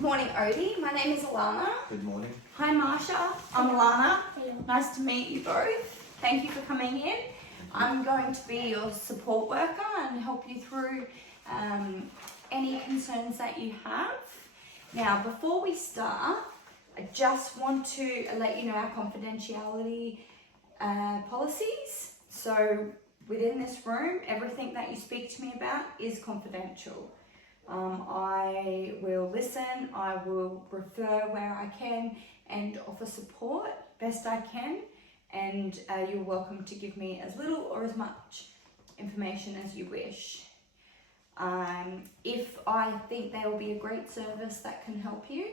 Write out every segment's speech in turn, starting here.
Good morning, Odi. My name is Alana. Good morning. Hi, Marcia. I'm Alana. Hello. Nice to meet you both. Thank you for coming in. I'm going to be your support worker and help you through any concerns that you have. Now, before we start, I just want to let you know our confidentiality policies. So within this room, everything that you speak to me about is confidential. I will listen, I will refer where I can and offer support best I can, and you're welcome to give me as little or as much information as you wish. If I think there will be a great service that can help you,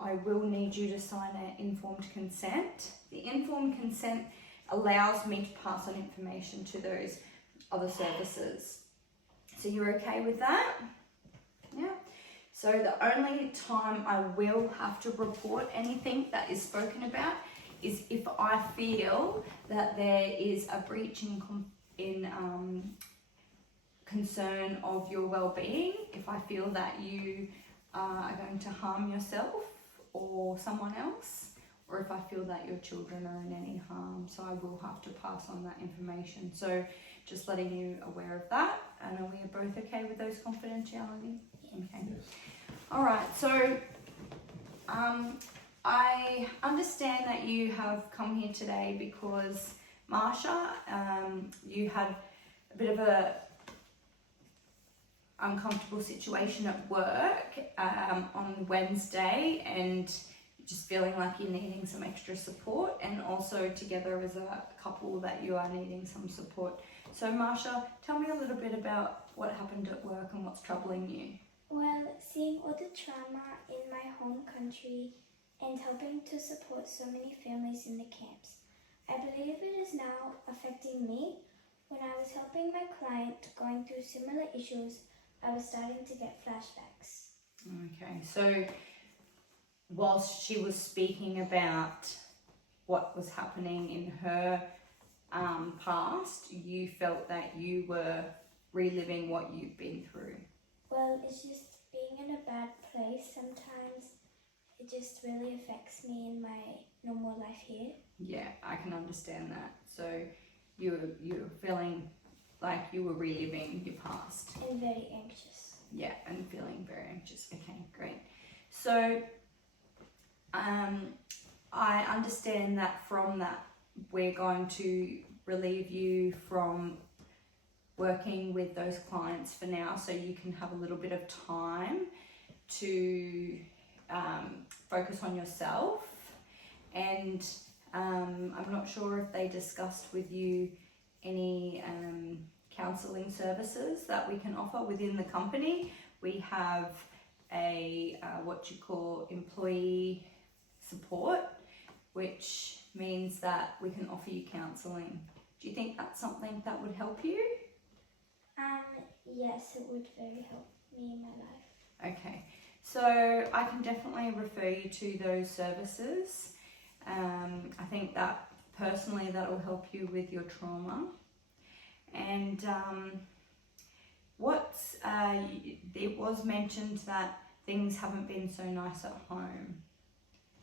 I will need you to sign an informed consent. The informed consent allows me to pass on information to those other services. So you're okay with that? Yeah. So the only time I will have to report anything that is spoken about is if I feel that there is a breach in concern of your well-being, if I feel that you are going to harm yourself or someone else, or if I feel that your children are in any harm. So I will have to pass on that information. So just letting you aware of that. And are we both okay with those confidentiality? Okay. Yes. All right. So I understand that you have come here today because Marcia, you had a bit of a uncomfortable situation at work on Wednesday, and just feeling like you're needing some extra support, and also together as a couple that you are needing some support. So Marcia, tell me a little bit about what happened at work and what's troubling you. Well, seeing all the trauma in my home country and helping to support so many families in the camps, I believe it is now affecting me. When I was helping my client going through similar issues, I was starting to get flashbacks. Okay, so whilst she was speaking about what was happening in her past, you felt that you were reliving what you've been through. Well, it's just being in a bad place sometimes. It just really affects me in my normal life here. Yeah, I can understand that. So you're feeling like you were reliving your past. And very anxious. Yeah, and feeling very anxious. Okay, great. So I understand that from that we're going to relieve you from working with those clients for now, so you can have a little bit of time to focus on yourself. And I'm not sure if they discussed with you any counselling services that we can offer within the company. We have a what you call employee support, which means that we can offer you counselling. Do you think that's something that would help you? Yes, it would very help me in my life. Okay, so I can definitely refer you to those services. I think that personally that will help you with your trauma. And it was mentioned that things haven't been so nice at home.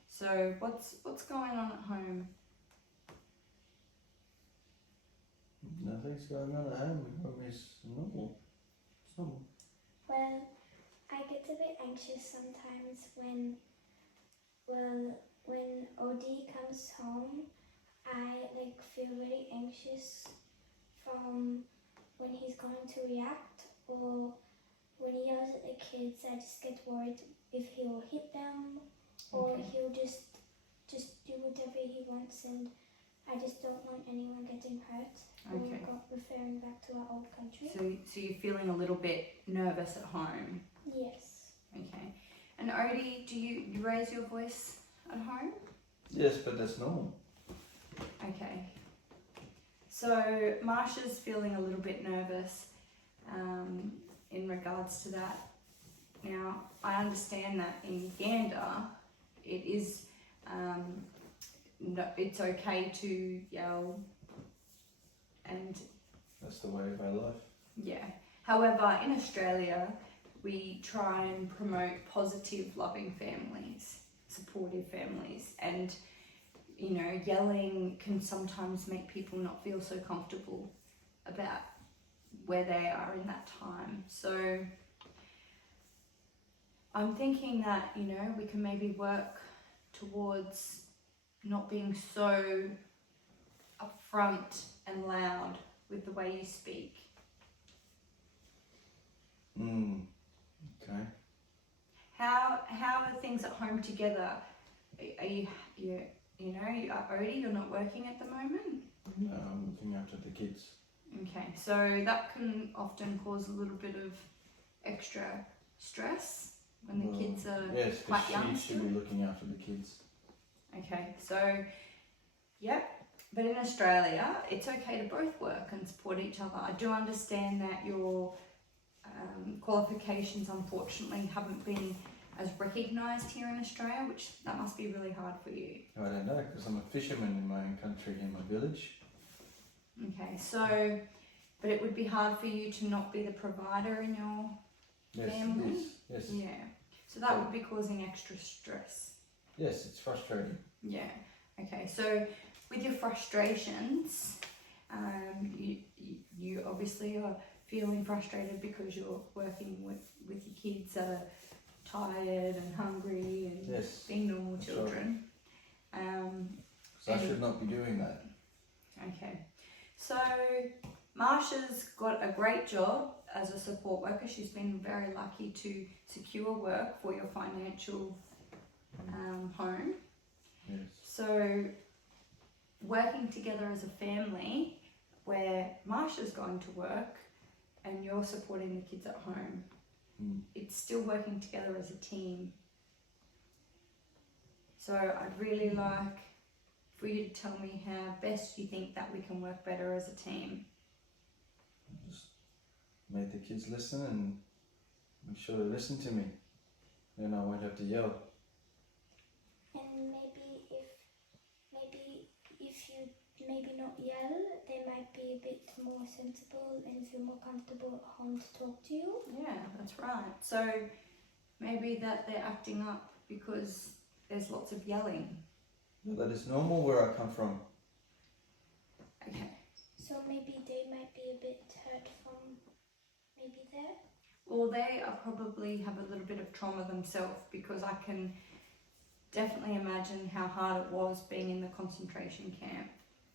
So what's going on at home? Nothing's going on at home. Home is normal. It's normal. Well, I get a bit anxious sometimes when Odi comes home. I feel really anxious from when he's going to react, or when he yells at the kids. I just get worried if he'll hit them, or Okay. he'll just do whatever he wants, and I just don't want anyone getting hurt. Okay. Referring back to our old country. So you're feeling a little bit nervous at home. Yes. Okay. And Odi, do you raise your voice at home? Yes, but that's normal. Okay. So Marcia's feeling a little bit nervous in regards to that. Now, I understand that in Uganda, it is it's okay to yell, and That's the way of our life. yeah. However, in Australia, we try and promote positive, loving families, supportive families, and you know, yelling can sometimes make people not feel so comfortable about where they are in that time. So I'm thinking that, you know, we can maybe work towards not being so upfront and loud with the way you speak. Okay. How are things at home together? Are you Odi, you're not working at the moment? No, I'm looking after the kids. Okay, so that can often cause a little bit of extra stress when the kids are yes, quite young she should be looking after the kids. Okay, so, yep. But in Australia, it's okay to both work and support each other. I do understand that your qualifications, unfortunately, haven't been as recognised here in Australia, which that must be really hard for you. I don't know, because I'm a fisherman in my own country, in my village. Okay, so, but it would be hard for you to not be the provider in your family? Yes. Yeah, so that would be causing extra stress. Yes, it's frustrating. Yeah, okay, so with your frustrations, you obviously are feeling frustrated because you're working with your kids that are tired and hungry and Yes, being normal that's children. So I should not be doing that. Okay, so Marcia's got a great job as a support worker. She's been very lucky to secure work for your financial home. Yes. So working together as a family where Marcia's going to work and you're supporting the kids at home, it's still working together as a team. So I'd really like for you to tell me how best you think that we can work better as a team. Just make the kids listen and make sure they listen to me. Then I won't have to yell. And if you maybe not yell, they might be a bit more sensible and feel more comfortable at home to talk to you. Yeah, that's right. So maybe that they're acting up because there's lots of yelling. No, that is normal where I come from. Okay. So maybe they might be a bit hurt from maybe there. Well, they are probably have a little bit of trauma themselves, because I can definitely imagine how hard it was being in the concentration camp.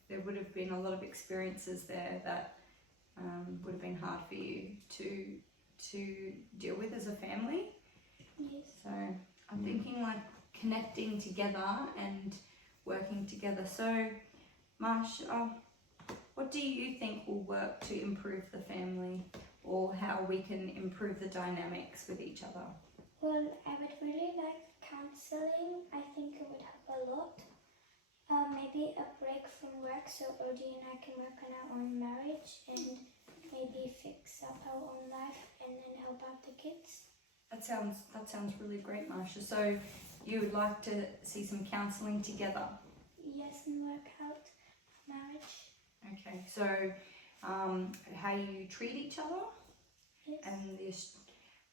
There would have been a lot of experiences there that would have been hard for you to deal with as a family. Yes. So I'm thinking like connecting together and working together. So Marcia, what do you think will work to improve the family, or how we can improve the dynamics with each other? Well, I would really like counselling. I think it would help a lot. Maybe a break from work so Odi and I can work on our own marriage and maybe fix up our own life and then help out the kids. That sounds really great, Marcia. So you would like to see some counselling together? Yes, and work out marriage. Okay, so how you treat each other, Yes. and the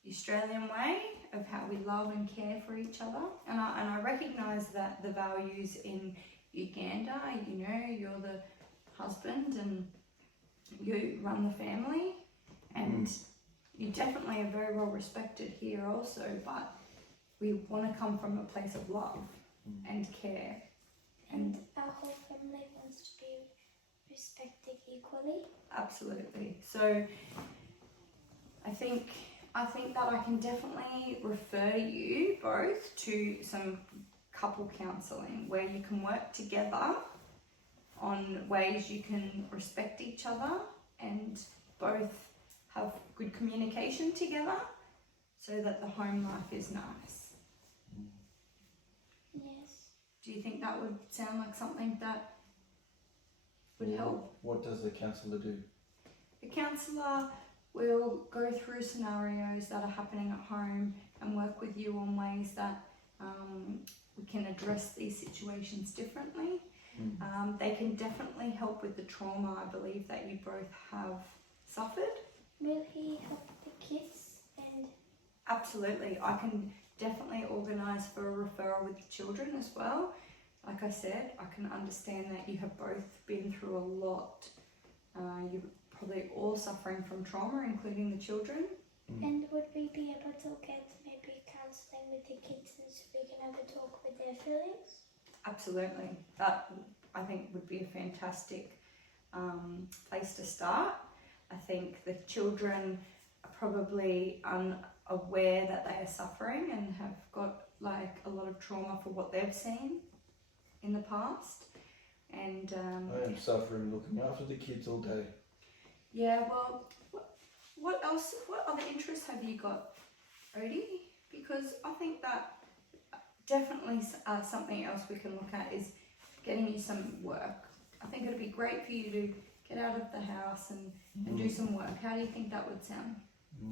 Australian way of how we love and care for each other. And I recognise that the values in Uganda, you know, you're the husband and you run the family, and you definitely are very well respected here also, but we want to come from a place of love and care. And our whole family wants to be respected equally. Absolutely. So I think that I can definitely refer you both to some couple counselling where you can work together on ways you can respect each other and both have good communication together so that the home life is nice. Yes. Do you think that would sound like something that would help? What does the counsellor do? The counsellor will go through scenarios that are happening at home and work with you on ways that we can address these situations differently. They can definitely help with the trauma, I believe, that you both have suffered. Will he help the kids and Absolutely. I can definitely organise for a referral with the children as well. Like I said, I can understand that you have both been through a lot. You're probably all suffering from trauma, including the children. And would we be able to get maybe counselling with the kids so we can have a talk with their feelings? Absolutely. That, I think, would be a fantastic place to start. I think the children are probably unaware that they are suffering and have got like a lot of trauma for what they've seen in the past. And I am suffering looking after the kids all day. yeah, well, what else? What other interests have you got, Odi? Because I think that definitely something else we can look at is getting you some work. I think it'd be great for you to get out of the house and do some work. How do you think that would sound?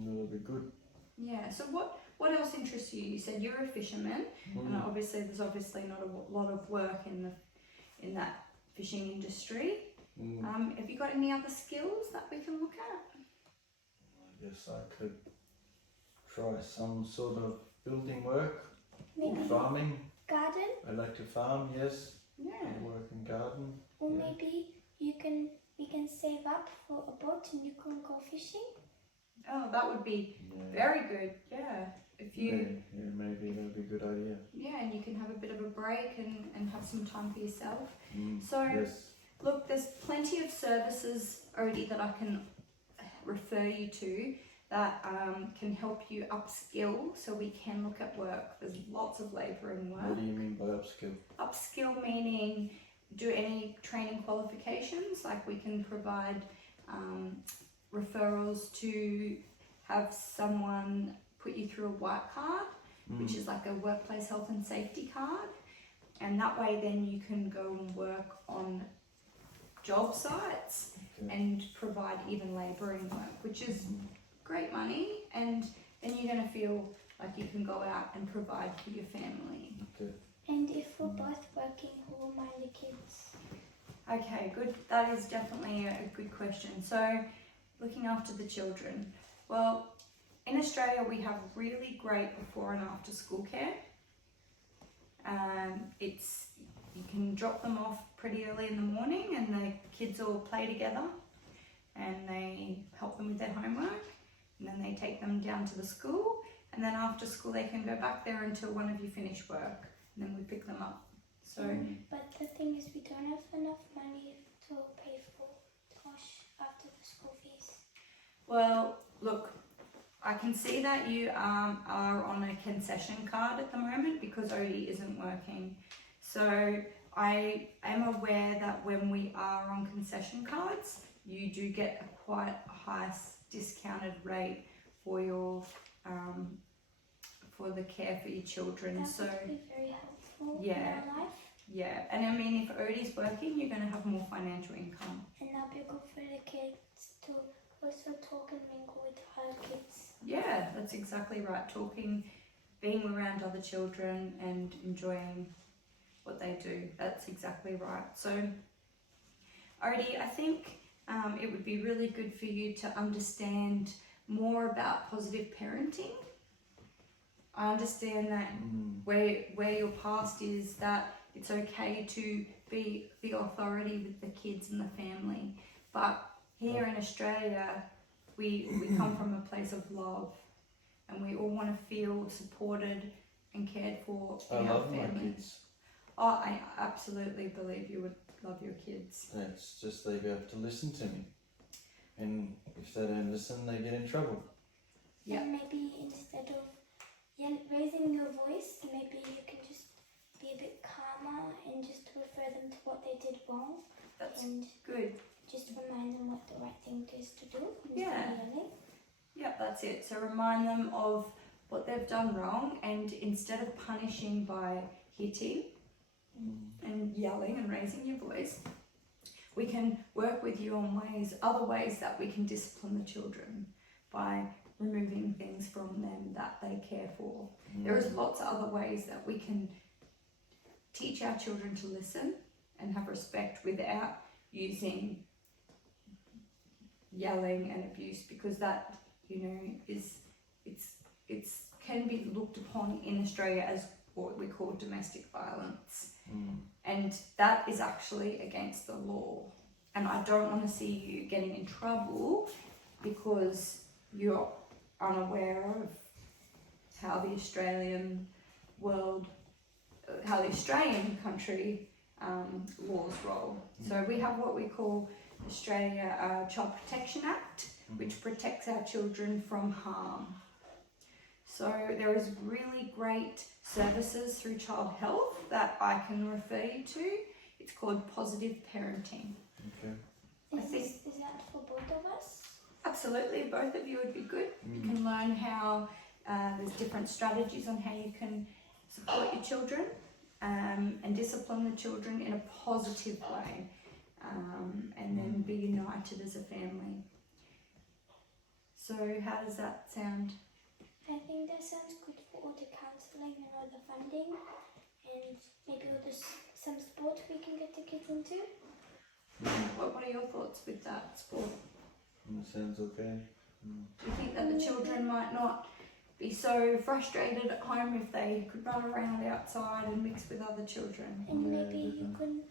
That'll be good. Yeah. So what else interests you? You said you're a fisherman, and obviously there's not a lot of work in that fishing industry. Have you got any other skills that we can look at? I guess I could try some sort of building work, Maybe farming. garden? I like to farm, yes. Yeah. I work in garden. Or Yeah. maybe we can save up for a boat and you can go fishing? Oh, that would be Yeah. very good. Yeah. If you Yeah, maybe that'd be a good idea. yeah, and you can have a bit of a break and have some time for yourself. So Yes. look, there's plenty of services, Odi, that I can refer you to that can help you upskill so we can look at work. There's lots of labouring work. What do you mean by upskill? Upskill meaning do any training qualifications, like we can provide referrals to have someone put you through a white card, which is like a workplace health and safety card, and that way then you can go and work on job sites and provide even labouring work, which is great money, and then you're going to feel like you can go out and provide for your family. Okay. And if we're both working, who will mind the kids? Okay, good. That is definitely a good question. So, looking after the children. Well, in Australia we have really great before and after school care. You can drop them off pretty early in the morning and the kids all play together and they help them with their homework, and then they take them down to the school, and then after school they can go back there until one of you finish work, and then we pick them up. So But the thing is, we don't have enough money to pay for Tosh after the school fees. well, look, I can see that you are on a concession card at the moment because Odi isn't working. So I am aware that when we are on concession cards, you do get a quite high discounted rate for your for the care for your children. That So would be very helpful Yeah. in our life. yeah, and I mean if Odi's working, you're going to have more financial income. And that'll be good for the kids to also talk and mingle with other kids. Yeah, that's exactly right. Talking, being around other children and enjoying what they do. That's exactly right. So, Odi, I think it would be really good for you to understand more about positive parenting. I understand that where your past is that it's okay to be the authority with the kids and the family, but here in Australia, we come from a place of love, and we all want to feel supported and cared for I in our love my family. kids. Oh, I absolutely believe you would love your kids. It's just they have to listen to me. And if they don't listen, they get in trouble. Yeah. And maybe instead of raising your voice, maybe you can just be a bit calmer and just refer them to what they did wrong. That's and good. just remind them what the right thing is to do. Yeah. Yelling. Yep, that's it. So remind them of what they've done wrong, and instead of punishing by hitting and yelling and raising your voice, we can work with you on other ways that we can discipline the children by removing things from them that they care for. There is lots of other ways that we can teach our children to listen and have respect without using yelling and abuse, because that, it's it's can be looked upon in Australia as what we call domestic violence. And that is actually against the law. And I don't want to see you getting in trouble because you're unaware of how the Australian country laws roll. So we have what we call Australia Child Protection Act, which protects our children from harm. So there is really great services through Child Health that I can refer you to. It's called Positive Parenting. Okay. Is that for both of us? Absolutely, both of you would be good. You can learn how there's different strategies on how you can support your children and discipline the children in a positive way, and then be united as a family. So how does that sound? I think that sounds good for all the counselling and all the funding, and maybe all the some sports we can get the kids into. What are your thoughts with that sport? Sounds okay. Do you think that the children might not be so frustrated at home if they could run around outside and mix with other children? And Yeah, maybe you definitely. can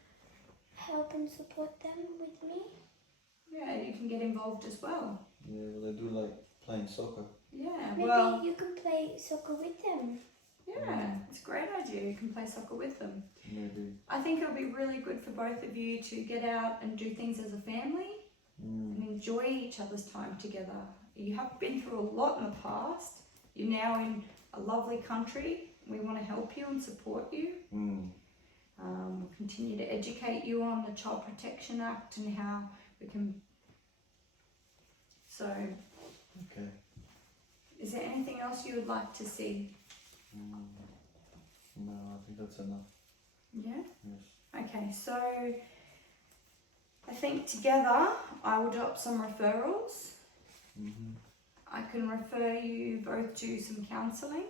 help and support them with me. Yeah, you can get involved as well. Yeah, well, I do like playing soccer. Yeah, Maybe well, you can play soccer with them. yeah, it's a great idea. You can play soccer with them. Maybe. I think it'll be really good for both of you to get out and do things as a family and enjoy each other's time together. You have been through a lot in the past. You're now in a lovely country. We want to help you and support you. We'll continue to educate you on the Child Protection Act and how we can. So, Okay. is there anything else you would like to see? No, I think that's enough. Yeah? Yes. Okay, so I think together I will do up some referrals. I can refer you both to some counselling,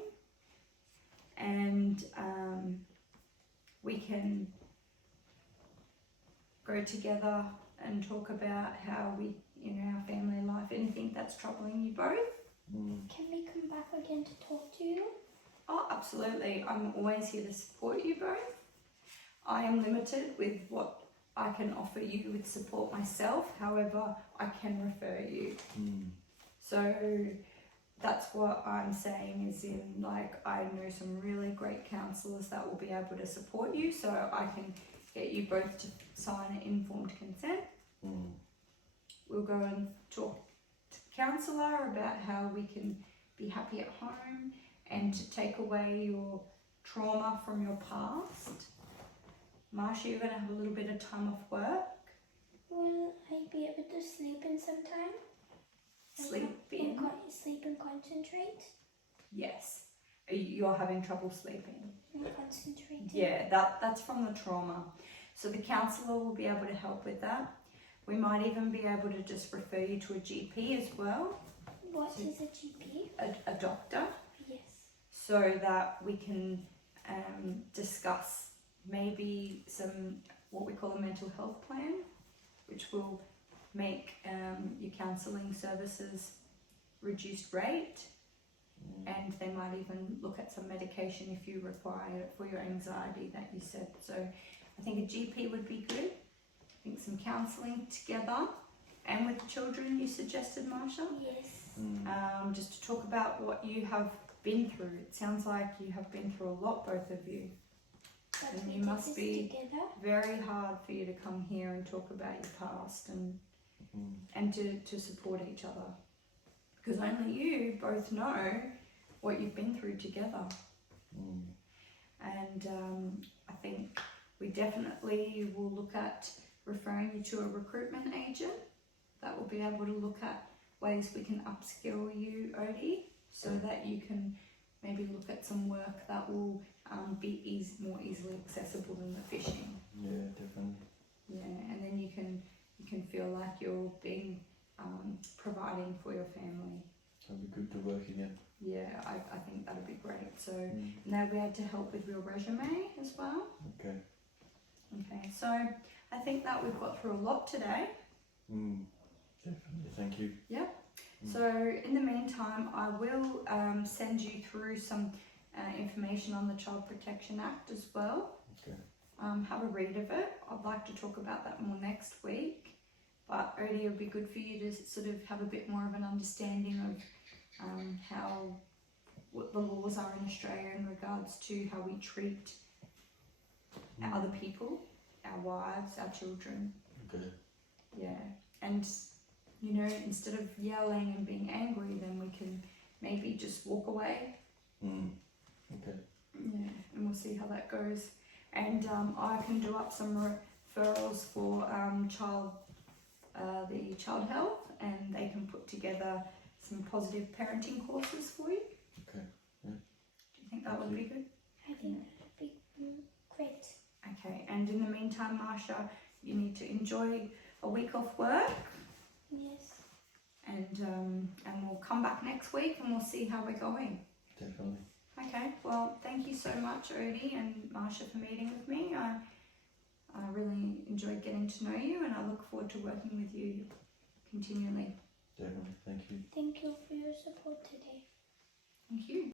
and we can go together and talk about how we, our family life, anything that's troubling you both. Can we come back again to talk to you? Oh, absolutely. I'm always here to support you both. I am limited with what I can offer you with support myself. However, I can refer you. So that's what I'm saying is I know some really great counsellors that will be able to support you, so I can get you both to sign an informed consent. We'll go and talk to the counsellor about how we can be happy at home and to take away your trauma from your past. Marcia, you're going to have a little bit of time off work. Will I be able to sleep in sometime? Sleep in? Sleep and concentrate? Yes. You're having trouble sleeping. And concentrating? Yeah, that's from the trauma. So the counsellor will be able to help with that. We might even be able to just refer you to a GP as well. What is a GP? A doctor. Yes. So that we can discuss maybe some, what we call a mental health plan, which will make your counselling services reduced rate, and they might even look at some medication if you require it for your anxiety that you said. So I think a GP would be good. I think some counselling together and with the children you suggested, Marcia. Yes. Just to talk about what you have been through. It sounds like you have been through a lot, both of you. But And we you did must this be together. very hard for you to come here and talk about your past and to support each other, because only you both know what you've been through together. And I think we definitely will look at referring you to a recruitment agent that will be able to look at ways we can upskill you, Odi, so that you can maybe look at some work that will be more easily accessible than the fishing. Yeah, definitely. Yeah, and then you can feel like you're being providing for your family. That'd be good to work again. Yeah, I think that'd be great. So now we had to help with your resume as well. Okay. Okay, so I think that we've got through a lot today. Definitely. Thank you. Yeah. So in the meantime, I will send you through some information on the Child Protection Act as well. Okay. Have a read of it. I'd like to talk about that more next week. But Odi, it would be good for you to sort of have a bit more of an understanding of what the laws are in Australia in regards to how we treat other people, our wives, our children. Okay. Yeah, and you know, instead of yelling and being angry, then we can maybe just walk away. Okay. Yeah, and we'll see how that goes. And I can do up some referrals for the child health, and they can put together some positive parenting courses for you. Okay. Yeah. Do you think that would be good? I think that'd be great. Okay, and in the meantime, Marcia, you need to enjoy a week off work. Yes. And we'll come back next week and we'll see how we're going. Definitely. Okay, well, thank you so much, Odi and Marcia, for meeting with me. I really enjoyed getting to know you, and I look forward to working with you continually. Definitely. Thank you. Thank you for your support today. Thank you.